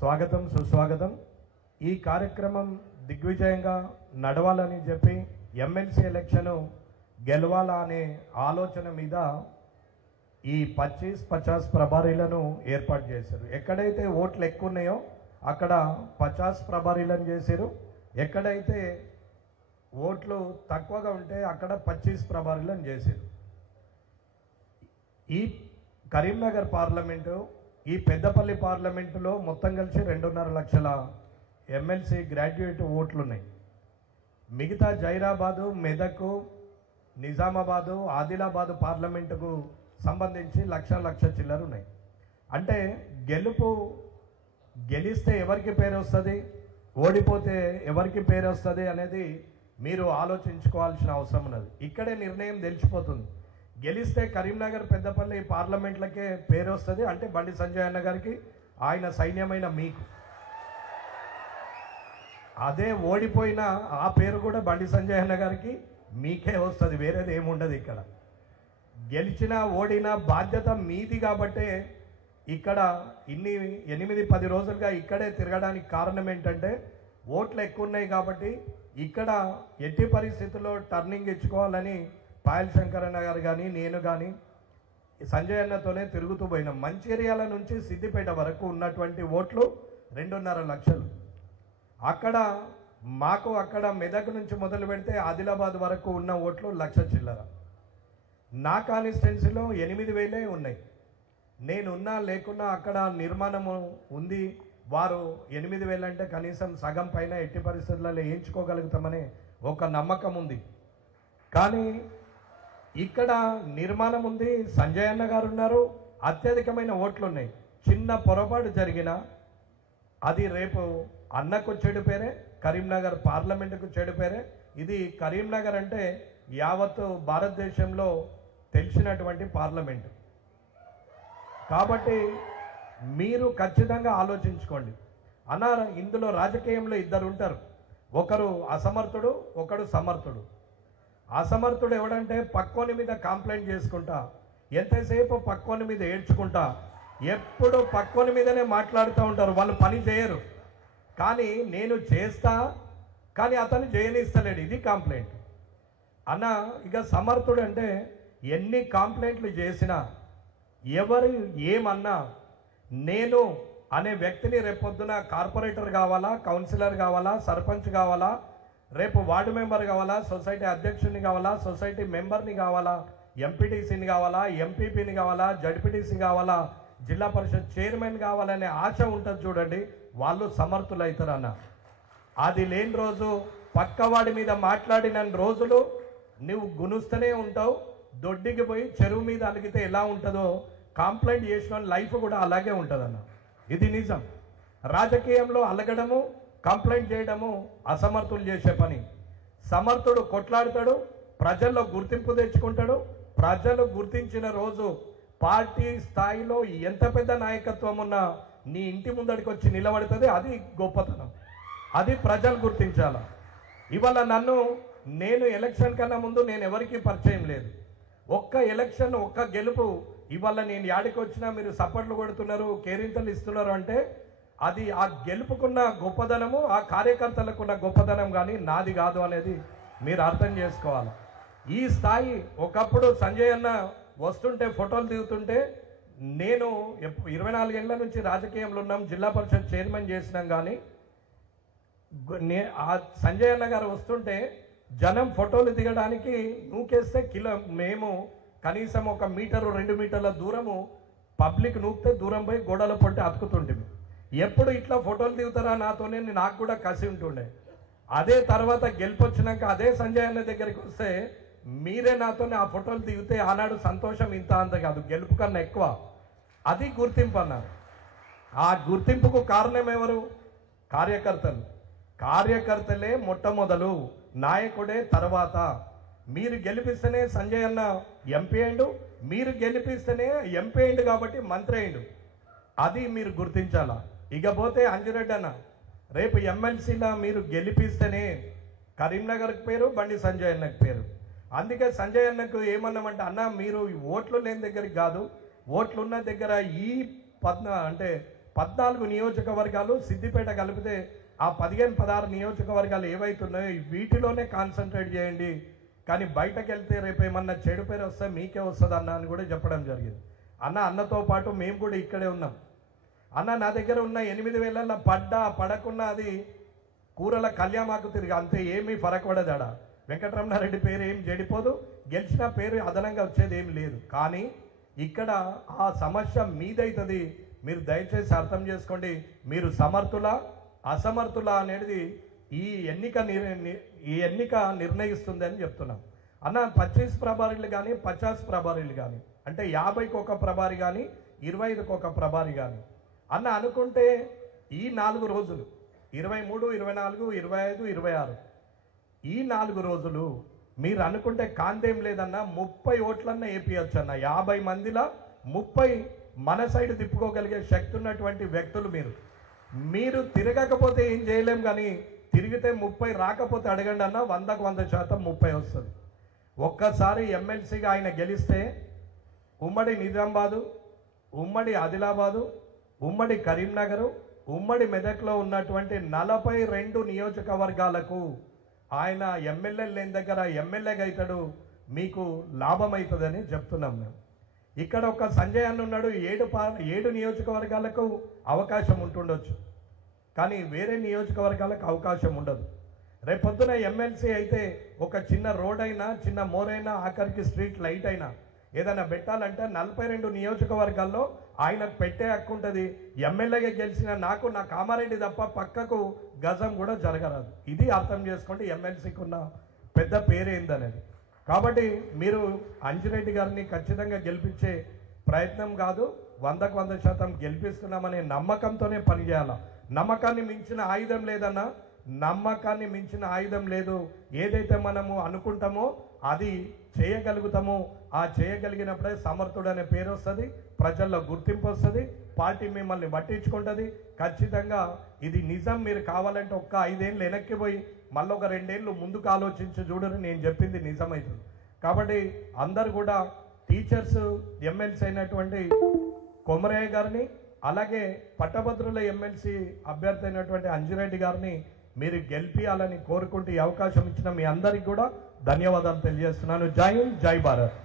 స్వాగతం సుస్వాగతం. ఈ కార్యక్రమం దిగ్విజయంగా నడవాలని చెప్పి ఎమ్మెల్సీ ఎలక్షన్ గెలవాలా అనే ఆలోచన మీద ఈ 25-50 ప్రభారీలను ఏర్పాటు చేశారు. ఎక్కడైతే ఓట్లు ఎక్కువ ఉన్నాయో అక్కడ 50 ప్రభారీలను చేశారు. ఎక్కడైతే ఓట్లు తక్కువగా ఉంటే అక్కడ 25 ప్రభారీలను చేశారు. ఈ కరీంనగర్ పార్లమెంటు, ఈ పెద్దపల్లి పార్లమెంటులో మొత్తం కలిసి 2.5 లక్షల ఎమ్మెల్సీ గ్రాడ్యుయేట్ ఓట్లు ఉన్నాయి. మిగతా జైరాబాదు, మెదక్, నిజామాబాదు, ఆదిలాబాదు పార్లమెంటుకు సంబంధించి లక్ష చిల్లర ఉన్నాయి. అంటే గెలిస్తే ఎవరికి పేరు వస్తుంది, ఓడిపోతే ఎవరికి పేరు వస్తుంది అనేది మీరు ఆలోచించుకోవాల్సిన అవసరం ఉన్నది. ఇక్కడే నిర్ణయం తెలిసిపోతుంది. గెలిస్తే కరీంనగర్, పెద్దపల్లి పార్లమెంట్లకే పేరు వస్తుంది, అంటే బండి సంజయ్ అన్న గారికి, ఆయన సైన్యమైన మీకు. అదే ఓడిపోయినా ఆ పేరు కూడా బండి సంజయ్ అన్న గారికి మీకే వస్తుంది, వేరేది ఏముండదు. ఇక్కడ గెలిచినా ఓడినా బాధ్యత మీది. కాబట్టే ఇక్కడ 8-10 రోజులుగా ఇక్కడే తిరగడానికి కారణం ఏంటంటే ఓట్లు ఎక్కువ ఉన్నాయి కాబట్టి ఇక్కడ ఎట్టి పరిస్థితుల్లో టర్నింగ్ ఇచ్చుకోవాలని పాయల్ శంకర్ అన్న గారు కానీ నేను కానీ సంజయ్ అన్నతోనే తిరుగుతూ పోయినాం. మంచిర్యాల నుంచి సిద్దిపేట వరకు ఉన్నటువంటి ఓట్లు 2.5 లక్షలు. అక్కడ మెదక్ నుంచి మొదలు పెడితే ఆదిలాబాద్ వరకు ఉన్న ఓట్లు 1,00,000 చిల్లర. నా కాన్స్టిట్యున్సీలో 8,000 ఉన్నాయి. నేనున్నా లేకున్నా అక్కడ నిర్మాణము ఉంది. వారు 8,000 అంటే కనీసం సగం పైన ఎట్టి పరిస్థితులలో వేయించుకోగలుగుతామనే ఒక నమ్మకం ఉంది. కానీ ఇక్కడ నిర్మాణం ఉంది, సంజయ్ అన్న గారు ఉన్నారు, అత్యధికమైన ఓట్లు ఉన్నాయి. చిన్న పొరపాటు జరిగినా అది రేపు అన్నకు చెడు పేరే, కరీంనగర్ పార్లమెంటుకు చెడు పేరే. ఇది కరీంనగర్ అంటే యావత్తు భారతదేశంలో తెలిసినటువంటి పార్లమెంటు. కాబట్టి మీరు ఖచ్చితంగా ఆలోచించుకోండి. ఇందులో రాజకీయంలో ఇద్దరు ఉంటారు. ఒకరు అసమర్థుడు, ఒకడు సమర్థుడు. అసమర్థుడు ఎవడంటే పక్కోని మీద కంప్లైంట్ చేసుకుంటా, ఎంతసేపు పక్కోని మీద ఏడ్చుకుంటా, ఎప్పుడు పక్కోని మీదనే మాట్లాడుతూ ఉంటారు. వాళ్ళు పని చేయరు. కానీ నేను చేస్తా, కానీ అతను చేయనిస్తలేడు. ఇది కంప్లైంట్ ఇక సమర్థుడు అంటే ఎన్ని కంప్లైంట్లు చేసినా, ఎవరు ఏమన్నా, నేను అనే వ్యక్తిని రేపొద్దున కార్పొరేటర్ కావాలా, కౌన్సిలర్ కావాలా, సర్పంచ్ కావాలా, రేపు వార్డు మెంబర్ కావాలా, సొసైటీ అధ్యక్షుని కావాలా, సొసైటీ మెంబర్ని కావాలా, ఎంపీటీసీని కావాలా, ఎంపీపీని కావాలా, జడ్పీటీసీ కావాలా, జిల్లా పరిషత్ చైర్మన్ కావాలనే ఆశ ఉంటుంది చూడండి, వాళ్ళు సమర్థులు అవుతారన్న. అది లేని రోజు, పక్కవాడి మీద మాట్లాడిన రోజులు నువ్వు గునుస్తూనే ఉంటావు. దొడ్డికి పోయి చెరువు మీద అలిగితే ఎలా ఉంటుందో కంప్లైంట్ చేసిన లైఫ్ కూడా అలాగే ఉంటుందన్న. ఇది నిజం. రాజకీయంలో అలగడము, కంప్లైంట్ చేయడము అసమర్థులు చేసే పని. సమర్థుడు కొట్లాడతాడు, ప్రజల్లో గుర్తింపు తెచ్చుకుంటాడు. ప్రజలు గుర్తించిన రోజు పార్టీ స్థాయిలో ఎంత పెద్ద నాయకత్వం ఉన్నా నీ ఇంటి ముందడికి వచ్చి నిలబడుతుంది. అది గొప్పతనం. అది ప్రజలు గుర్తించాల. ఇవాళ నేను ఎలక్షన్ కన్నా ముందు నేను ఎవరికి పరిచయం లేదు. ఒక్క ఎలక్షన్, ఒక్క గెలుపు. ఇవాళ నేను యాడికి వచ్చినా మీరు సపోర్ట్లు కొడుతున్నారు, కేరింతలు ఇస్తున్నారు అంటే అది ఆ గెలుపుకున్న గొప్పదనము, ఆ కార్యకర్తలకున్న గొప్పదనం కానీ నాది కాదు అనేది మీరు అర్థం చేసుకోవాలి. ఈ స్థాయి ఒకప్పుడు సంజయ్ అన్న వస్తుంటే ఫోటోలు దిగుతుంటే, నేను 24 ఏళ్ల నుంచి రాజకీయంలో ఉన్నాం, జిల్లా పరిషత్ చైర్మన్ చేసినాం. కానీ ఆ సంజయ్ అన్న గారు వస్తుంటే జనం ఫోటోలు దిగడానికి నూకేస్తే మేము కనీసం 1 మీటరు 2 మీటర్ల దూరము పబ్లిక్ నూకితే దూరం పోయి గోడల పొట్టి అతుకుతుంటుంది. ఎప్పుడు ఇట్లా ఫోటోలు దిగుతారా నాతోనే, నాకు కూడా కసి ఉంటుండే. అదే తర్వాత గెలిపొచ్చినాక అదే సంజయ్ అన్న దగ్గరికి వస్తే మీరే నాతోనే ఆ ఫోటోలు దిగితే ఆనాడు సంతోషం ఇంత అంత కాదు, గెలుపు కన్నా ఎక్కువ. అది గుర్తింపు అన్నారు. ఆ గుర్తింపుకు కారణం ఎవరు? కార్యకర్తలే మొట్టమొదలు, నాయకుడే తర్వాత. మీరు గెలిపిస్తేనే సంజయ్ అన్న ఎంపీ అయిండు, మీరు గెలిపిస్తేనే ఎంపీ అయిండు కాబట్టి మంత్రి అయిండు. అది మీరు గుర్తించాలా. ఇకపోతే అంజిరెడ్డి అన్న రేపు ఎమ్మెల్సీలా మీరు గెలిపిస్తేనే కరీంనగర్కి పేరు, బండి సంజయ్ అన్నకు పేరు. అందుకే సంజయ్ అన్నకు ఏమన్నామంటే, అన్న మీరు ఓట్లు లేని దగ్గరికి కాదు, ఓట్లున్న దగ్గర ఈ 14 నియోజకవర్గాలు సిద్దిపేట కలిపితే ఆ 15-16 నియోజకవర్గాలు ఏవైతున్నాయో వీటిలోనే కాన్సన్ట్రేట్ చేయండి, కానీ బయటకు వెళ్తే రేపు ఏమన్నా చెడు పేరు వస్తే మీకే వస్తుంది అన్న అని కూడా చెప్పడం జరిగింది. అన్నతో పాటు మేము కూడా ఇక్కడే ఉన్నాం. నా దగ్గర ఉన్న 8,000 పడకున్నా అది కూరల కళ్యామాకు తిరిగి అంతే, ఏమీ ఫరక్ పడదాడ. వెంకటరమణారెడ్డి పేరు ఏం చెడిపోదు, గెలిచిన పేరు అదనంగా వచ్చేది ఏం లేదు. కానీ ఇక్కడ ఆ సమస్య మీదైతుంది. మీరు దయచేసి అర్థం చేసుకోండి, మీరు సమర్థులా అసమర్థులా అనేది ఈ ఎన్నిక నిర్ణయిస్తుంది అని చెప్తున్నాం. 25 ప్రభారీలు కానీ 50 ప్రభారీలు కానీ, అంటే 50కి ఒక ప్రభారి కానీ 25కి ఒక ప్రభారి కానీ అనుకుంటే ఈ 4 రోజులు 23, 24, 25, 26 ఈ 4 రోజులు మీరు అనుకుంటే కాంతేం లేదన్నా 30 ఓట్లన్నా వేపియచ్చు అన్న. 50 మందిలో 30 మన సైడ్ తిప్పుకోగలిగే శక్తి ఉన్నటువంటి వ్యక్తులు మీరు తిరగకపోతే ఏం చేయలేం, కానీ తిరిగితే 30 రాకపోతే అడగండి అన్న, 100% 30 వస్తుంది. ఒక్కసారి ఎమ్మెల్సీగా ఆయన గెలిస్తే ఉమ్మడి నిజామాబాదు, ఉమ్మడి ఆదిలాబాదు, ఉమ్మడి కరీంనగరు, ఉమ్మడి మెదక్లో ఉన్నటువంటి 42 నియోజకవర్గాలకు ఆయన ఎమ్మెల్యే లేని దగ్గర ఎమ్మెల్యేగా అవుతాడు, మీకు లాభం అవుతుందని చెప్తున్నాం మేము. ఇక్కడ ఒక సంజయ్ అన్న ఉన్నాడు, 7 నియోజకవర్గాలకు అవకాశం ఉంటుండొచ్చు, కానీ వేరే నియోజకవర్గాలకు అవకాశం ఉండదు. రేపొద్దున ఎమ్మెల్సీ అయితే ఒక చిన్న రోడ్ అయినా, చిన్న మోరైనా, ఆఖరికి స్ట్రీట్ లైట్ అయినా ఏదైనా పెట్టాలంటే 42 నియోజకవర్గాల్లో ఆయనకు పెట్టే హక్కు ఉంటుంది. ఎమ్మెల్యేగా గెలిచిన నాకు నా కామారెడ్డి తప్ప పక్కకు గజం కూడా జరగరాదు. ఇది అర్థం చేసుకోండి ఎమ్మెల్సీకి ఉన్న పెద్ద పేరేందనేది. కాబట్టి మీరు అంజిరెడ్డి గారిని ఖచ్చితంగా గెలిపించే ప్రయత్నం కాదు, 100% గెలిపిస్తున్నామనే నమ్మకంతోనే పనిచేయాలి. నమ్మకాన్ని మించిన ఆయుధం లేదన్నా, నమ్మకాన్ని మించిన ఆయుధం లేదు. ఏదైతే మనము అనుకుంటామో అది చేయగలుగుతామో, ఆ చేయగలిగినప్పుడే సమర్థుడు అనే పేరు వస్తుంది, ప్రజల్లో గుర్తింపు వస్తుంది, పార్టీ మిమ్మల్ని పట్టించుకుంటుంది. ఖచ్చితంగా ఇది నిజం. మీరు కావాలంటే ఒక్క 5 ఏళ్ళు వెనక్కి పోయి మళ్ళీ ఒక 2 ఏళ్ళు ముందుకు ఆలోచించి చూడరు, నేను చెప్పింది నిజమవుతుంది. కాబట్టి అందరు కూడా టీచర్స్ ఎమ్మెల్సీ అయినటువంటి కొమరయ్య గారిని, అలాగే పట్టభద్రుల ఎమ్మెల్సీ అభ్యర్థి అయినటువంటి అంజిరెడ్డి గారిని మీరు గెలిపియాలని కోరుకుంటూ ఈ అవకాశం ఇచ్చిన మీ అందరికీ కూడా ధన్యవాదాలు తెలియజేస్తున్నాను. జై హింద్, జై భారత్.